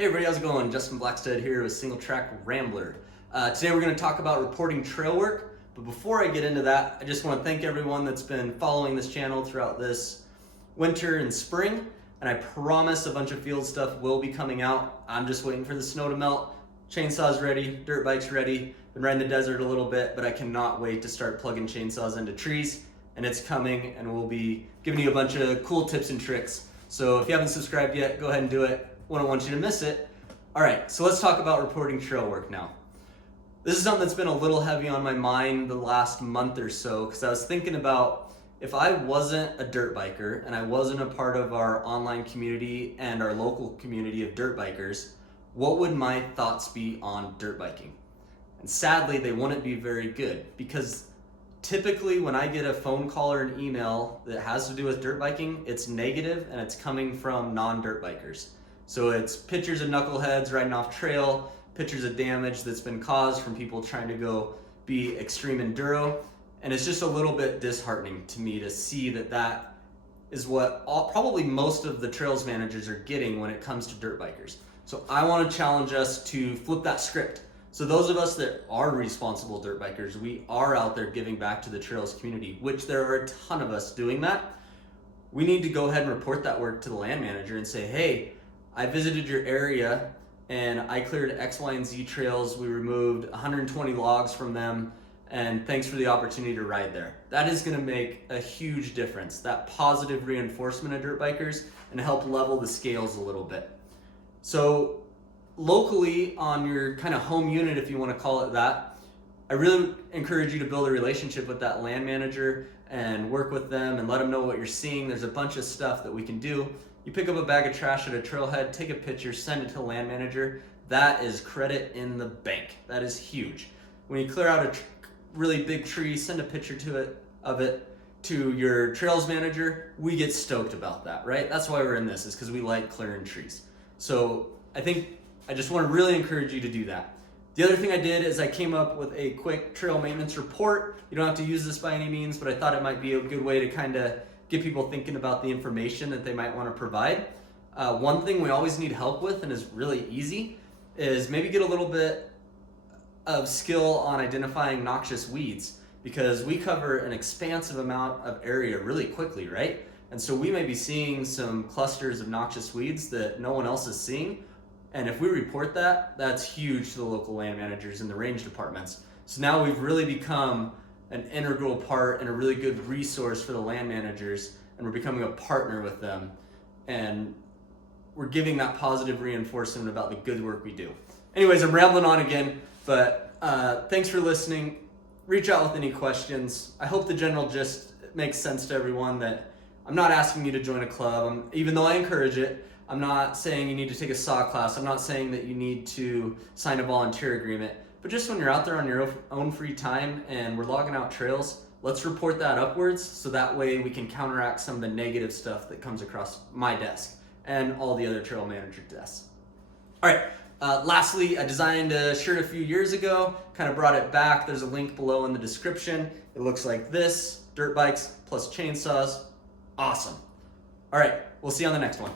Hey everybody, how's it going? Justin Blackstead here with Single Track Rambler. Today we're going to talk about reporting trail work, but before I get into that, I just want to thank everyone that's been following this channel throughout this winter and spring, and I promise a bunch of field stuff will be coming out. I'm just waiting for the snow to melt. Chainsaw's ready, dirt bike's ready. Been riding the desert a little bit, but I cannot wait to start plugging chainsaws into trees, and it's coming, and we'll be giving you a bunch of cool tips and tricks. So if you haven't subscribed yet, go ahead and do it. Wouldn't want you to miss it. All right, so let's talk about reporting trail work now. This is something that's been a little heavy on my mind the last month or so, because I was thinking about if I wasn't a dirt biker and I wasn't a part of our online community and our local community of dirt bikers, what would my thoughts be on dirt biking? And sadly, they wouldn't be very good, because typically when I get a phone call or an email that has to do with dirt biking, it's negative and it's coming from non-dirt bikers. So it's pictures of knuckleheads riding off trail, pictures of damage that's been caused from people trying to go be extreme enduro. And it's just a little bit disheartening to me to see that that is what probably most of the trails managers are getting when it comes to dirt bikers. So I want to challenge us to flip that script. So those of us that are responsible dirt bikers, we are out there giving back to the trails community, which there are a ton of us doing that. We need to go ahead and report that work to the land manager and say, hey, I visited your area and I cleared X, Y, and Z trails. We removed 120 logs from them, and thanks for the opportunity to ride there. That is going to make a huge difference, that positive reinforcement of dirt bikers, and help level the scales a little bit. So locally on your kind of home unit, if you want to call it that, I really encourage you to build a relationship with that land manager and work with them and let them know what you're seeing. There's a bunch of stuff that we can do. You pick up a bag of trash at a trailhead, take a picture, send it to the land manager. That is credit in the bank. That is huge. When you clear out a really big tree, send a picture of it to your trails manager. We get stoked about that, right? That's why we're in this, is because we like clearing trees. So I just want to really encourage you to do that. The other thing I did is I came up with a quick trail maintenance report. You don't have to use this by any means, but I thought it might be a good way to kind of get people thinking about the information that they might want to provide. One thing we always need help with, and is really easy, is maybe get a little bit of skill on identifying noxious weeds, because we cover an expansive amount of area really quickly, right? And so we may be seeing some clusters of noxious weeds that no one else is seeing. And if we report that, that's huge to the local land managers and the range departments. So now we've really become an integral part and a really good resource for the land managers, and we're becoming a partner with them, and we're giving that positive reinforcement about the good work we do. Anyways, I'm rambling on again, but thanks for listening. Reach out with any questions. I hope the general gist makes sense to everyone, that I'm not asking you to join a club, even though I encourage it. I'm not saying you need to take a saw class. I'm not saying that you need to sign a volunteer agreement. But just when you're out there on your own free time and we're logging out trails, let's report that upwards, so that way we can counteract some of the negative stuff that comes across my desk and all the other trail manager desks. All right, lastly, I designed a shirt a few years ago, kind of brought it back. There's a link below in the description. It looks like this: dirt bikes plus chainsaws. Awesome. All right, we'll see you on the next one.